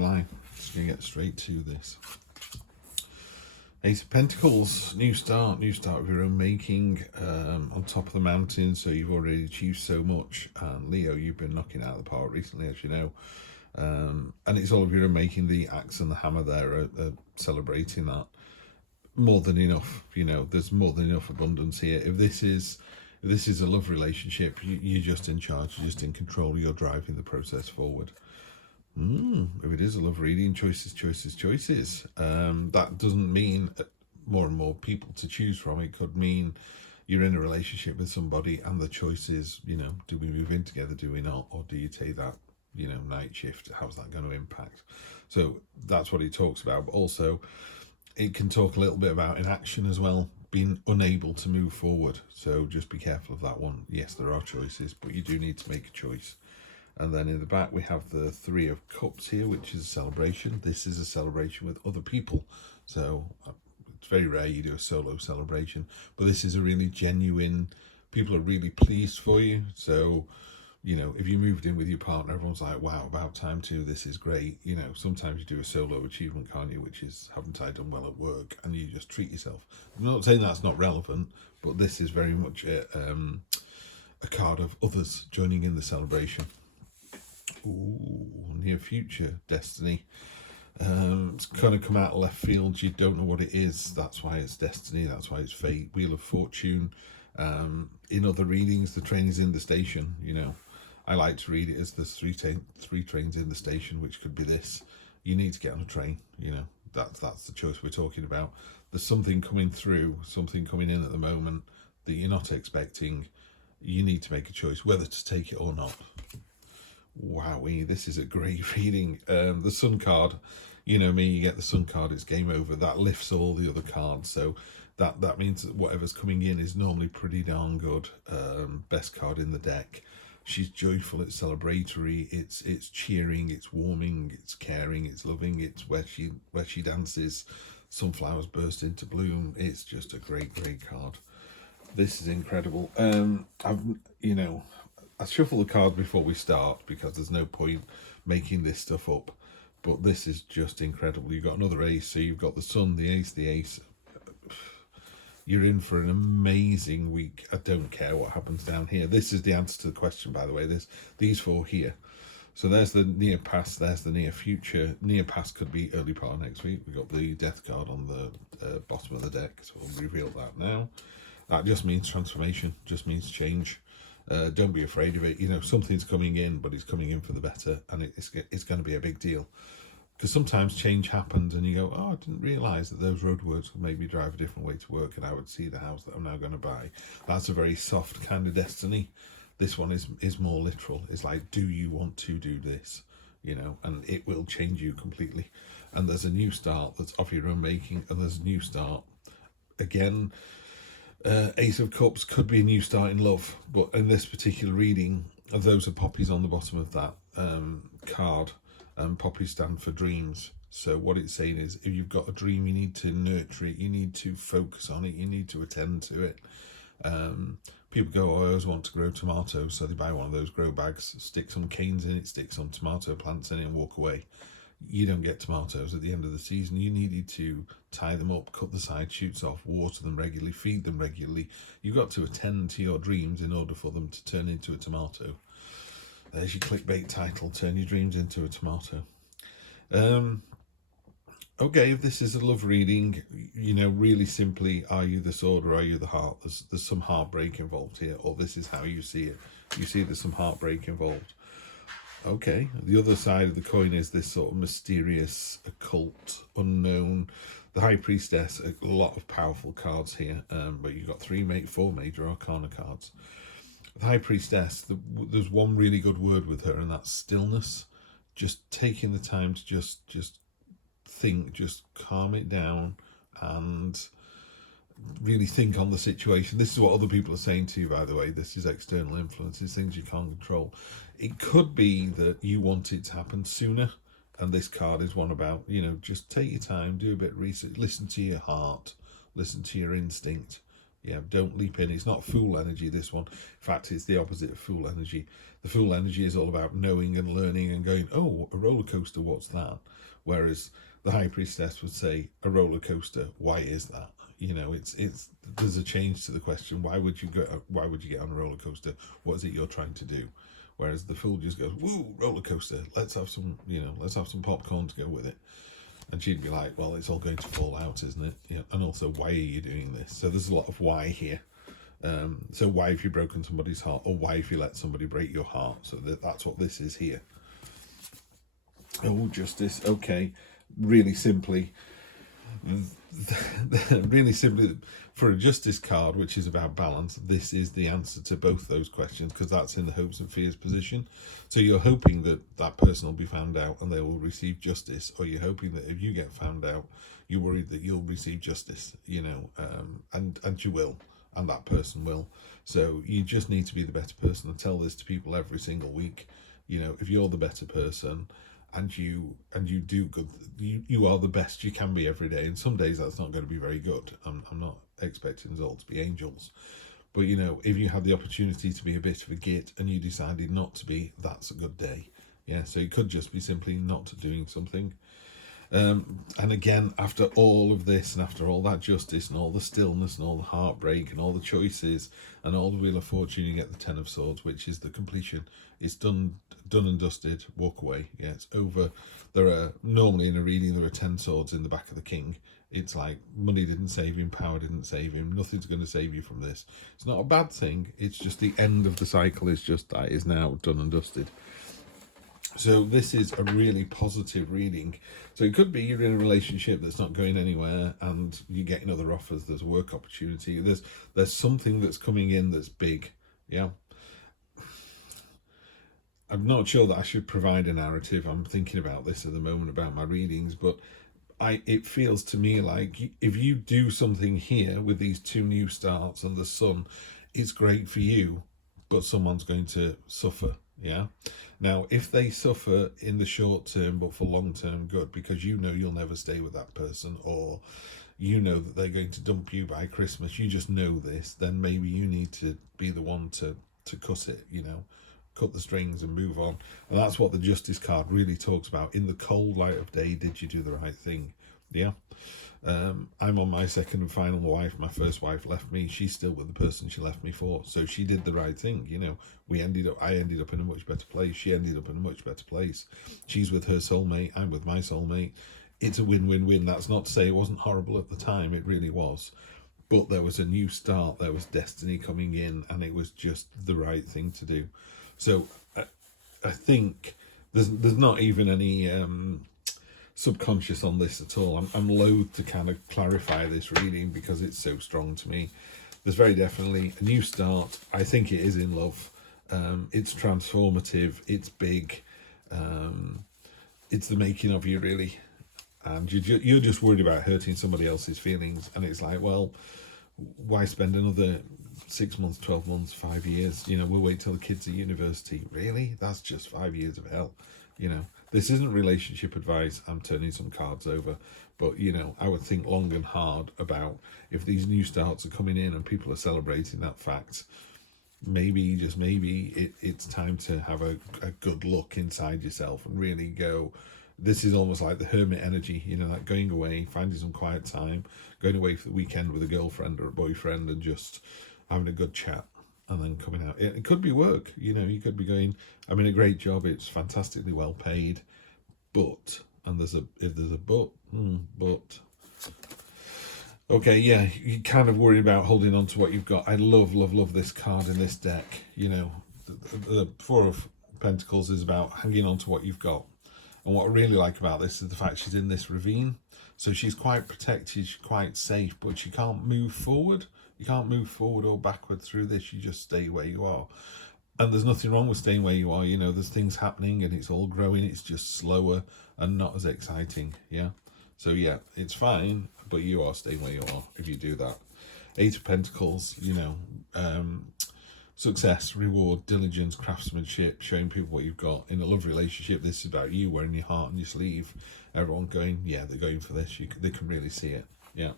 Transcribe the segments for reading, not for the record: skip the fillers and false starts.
line. Just going to get straight to this. Ace of Pentacles, new start of your own making, on top of the mountain, so you've already achieved so much. And Leo, you've been knocking out of the park recently, as you know. And it's all of your own making. The axe and the hammer there are celebrating that. More than enough, you know, there's more than enough abundance here. If this is a love relationship, you're just in charge, you're just in control, you're driving the process forward. If it is a love reading, choices. That doesn't mean more and more people to choose from. It could mean you're in a relationship with somebody and the choice is, you know, do we move in together, do we not? Or do you take that, you know, night shift? How's that going to impact? So that's what he talks about. But also, it can talk a little bit about inaction as well, being unable to move forward. So just be careful of that one. Yes, there are choices, but you do need to make a choice. And then in the back, we have the Three of Cups here, which is a celebration. This is a celebration with other people. So it's very rare you do a solo celebration, but this is a really genuine, people are really pleased for you. So, you know, if you moved in with your partner, everyone's like, wow, about time too, this is great. You know, sometimes you do a solo achievement, can't you, which is, haven't I done well at work? And you just treat yourself. I'm not saying that's not relevant, but this is very much a card of others joining in the celebration. Ooh, near future destiny. It's kind of come out of left field. You don't know what it is. That's why it's destiny. That's why it's fate. Wheel of Fortune. In other readings, the train is in the station. You know, I like to read it as there's three trains in the station, which could be this. You need to get on a train. You know, that's the choice we're talking about. There's something coming through, something coming in at the moment that you're not expecting. You need to make a choice whether to take it or not. Wowie, this is a great reading. The Sun card, you know me, you get the Sun card, it's game over. That lifts all the other cards, so that means that whatever's coming in is normally pretty darn good. Best card in the deck. She's joyful, it's celebratory, it's cheering, it's warming, it's caring, it's loving, it's where she dances, sunflowers burst into bloom. It's just a great card. This is incredible. I shuffle the cards before we start because there's no point making this stuff up. But this is just incredible. You've got another ace, so you've got the Sun, the ace. You're in for an amazing week. I don't care what happens down here. This is the answer to the question, by the way. These four here. So there's the near past, there's the near future. Near past could be early part of next week. We've got the Death card on the bottom of the deck, so we'll reveal that now. That just means transformation, just means change. Don't be afraid of it. You know, something's coming in, but it's coming in for the better, and it's going to be a big deal. Because sometimes change happens and you go, oh, I didn't realise that those roadworks would make me drive a different way to work and I would see the house that I'm now going to buy. That's a very soft kind of destiny. This one is more literal. It's like, do you want to do this? You know, and it will change you completely. And there's a new start that's of your own making, and there's a new start. Again, Ace of Cups could be a new start in love, but in this particular reading, those are poppies on the bottom of that card. Poppies stand for dreams. So what it's saying is, if you've got a dream, you need to nurture it, you need to focus on it, you need to attend to it. People go, oh, I always want to grow tomatoes, so they buy one of those grow bags, stick some canes in it, stick some tomato plants in it and walk away. You don't get tomatoes at the end of the season. You needed to tie them up, cut the side shoots off, water them regularly, feed them regularly. You've got to attend to your dreams in order for them to turn into a tomato. There's your clickbait title, turn your dreams into a tomato. Okay, if this is a love reading, you know, really simply, are you the sword or are you the heart? There's some heartbreak involved here, or this is how you see it. You see there's some heartbreak involved. Okay, the other side of the coin is this sort of mysterious, occult, unknown. The High Priestess, a lot of powerful cards here, but you've got four major arcana cards. The High Priestess, there's one really good word with her, and that's stillness. Just taking the time to just think, just calm it down and really think on the situation. This is what other people are saying to you, by the way. This is external influences, things you can't control. It could be that you want it to happen sooner, and this card is one about, you know, just take your time, do a bit of research, listen to your heart, listen to your instinct. Yeah, don't leap in. It's not fool energy, this one. In fact, it's the opposite of fool energy. The fool energy is all about knowing and learning and going, oh, a roller coaster, what's that? Whereas the High Priestess would say, a roller coaster, why is that? You know, it's there's a change to the question. Why would you get on a roller coaster? What is it you're trying to do? Whereas the fool just goes, woo, roller coaster, let's have some, let's have some popcorn to go with it. And she'd be like, well, it's all going to fall out, isn't it? Yeah. And also, why are you doing this? So there's a lot of why here. So why have you broken somebody's heart? Or why have you let somebody break your heart? So that's what this is here. Oh, justice. Okay. Really simply, for a justice card, which is about balance, this is the answer to both those questions, because that's in the hopes and fears position. So you're hoping that that person will be found out and they will receive justice, or you're hoping that if you get found out, you're worried that you'll receive justice, and you will, and that person will. So you just need to be the better person. I tell this to people every single week. If you're the better person, and you do good, you are the best you can be every day. And some days that's not going to be very good. I'm not expecting us all to be angels, but if you had the opportunity to be a bit of a git and you decided not to be, that's a good day. Yeah, so it could just be simply not doing something. And again, after all of this and after all that justice and all the stillness and all the heartbreak and all the choices and all the Wheel of Fortune, you get the Ten of Swords, which is the completion. It's done and dusted. Walk away. Yeah, it's over. There are normally in a reading there are 10 swords in the back of the king. It's like money didn't save him, power didn't save him. Nothing's going to save you from this. It's not a bad thing. It's just the end of the cycle. Is just that is now done and dusted. So this is a really positive reading. So it could be you're in a relationship that's not going anywhere and you're getting other offers. There's a work opportunity. There's something that's coming in that's big. Yeah. I'm not sure that I should provide a narrative. I'm thinking about this at the moment about my readings, but it feels to me like if you do something here with these 2 new starts and the sun, it's great for you, but someone's going to suffer. Yeah. Now, if they suffer in the short term, but for long term good, because you'll never stay with that person, or that they're going to dump you by Christmas, you just know this, then maybe you need to be the one to cut it, cut the strings and move on. And that's what the Justice card really talks about. In the cold light of day, did you do the right thing? Yeah. I'm on my second and final wife. My first wife left me. She's still with the person she left me for. So she did the right thing. I ended up in a much better place. She ended up in a much better place. She's with her soulmate. I'm with my soulmate. It's a win-win-win. That's not to say it wasn't horrible at the time. It really was. But there was a new start. There was destiny coming in, and it was just the right thing to do. So I think there's not even any subconscious on this at all. I'm loath to kind of clarify this reading because it's so strong to me. There's very definitely a new start. I think it is in love. It's transformative. It's big. It's the making of you, really. And you're just worried about hurting somebody else's feelings. And it's like, well, why spend another 6 months, 12 months, 5 years? We'll wait till the kids are at university. Really? That's just 5 years of hell. This isn't relationship advice. I'm turning some cards over. But, I would think long and hard about if these new starts are coming in and people are celebrating that fact, maybe, just maybe, it's time to have a good look inside yourself and really go, this is almost like the hermit energy, like going away, finding some quiet time, going away for the weekend with a girlfriend or a boyfriend and just having a good chat. And then coming out, it could be work. You could be going, I'm in a great job. It's fantastically well paid, but, and if there's a but. Okay, yeah, you're kind of worried about holding on to what you've got. I love this card in this deck. The Four of Pentacles is about hanging on to what you've got. And what I really like about this is the fact she's in this ravine. So she's quite protected, she's quite safe, but she can't move forward. You can't move forward or backward through this. You just stay where you are. And there's nothing wrong with staying where you are. There's things happening and it's all growing. It's just slower and not as exciting. Yeah. So yeah, it's fine, but you are staying where you are if you do that. 8 of Pentacles, success, reward, diligence, craftsmanship, showing people what you've got. In a love relationship, this is about you wearing your heart on your sleeve. Everyone going, yeah, they're going for this. They can really see it. Yeah.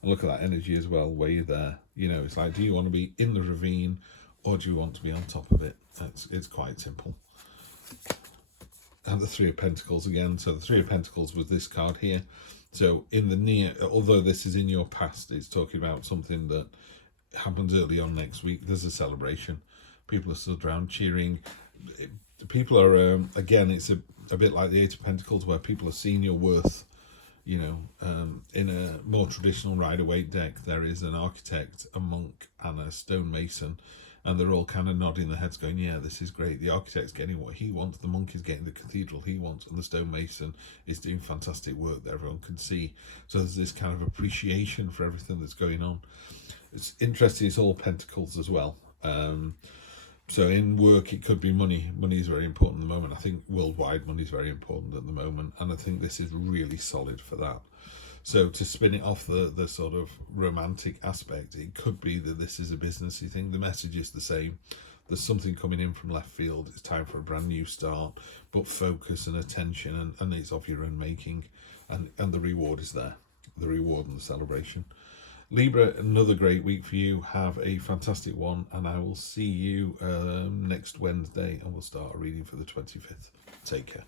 And look at that energy as well, where you're there. You know, it's like, do you want to be in the ravine or do you want to be on top of it? It's quite simple. And the Three of Pentacles again. So the Three of Pentacles was this card here. So in the near, although this is in your past, it's talking about something that happens early on next week. There's a celebration. People are stood around cheering. People are, again, it's a bit like the Eight of Pentacles, where people are seeing your worth. You know, in a more traditional Rider-Waite deck, there is an architect, a monk, and a stonemason, and they're all kind of nodding their heads going, yeah, this is great. The architect's getting what he wants, the monk is getting the cathedral he wants, and the stonemason is doing fantastic work that everyone can see. So there's this kind of appreciation for everything that's going on. It's interesting, it's all pentacles as well. So in work, it could be money. Money is very important at the moment. I think worldwide money is very important at the moment. And I think this is really solid for that. So to spin it off the sort of romantic aspect, it could be that this is a businessy thing. The message is the same. There's something coming in from left field. It's time for a brand new start. But focus and attention, and it's of your own making. And the reward is there. The reward and the celebration. Libra, another great week for you. Have a fantastic one, and I will see you next Wednesday, and we'll start a reading for the 25th. Take care.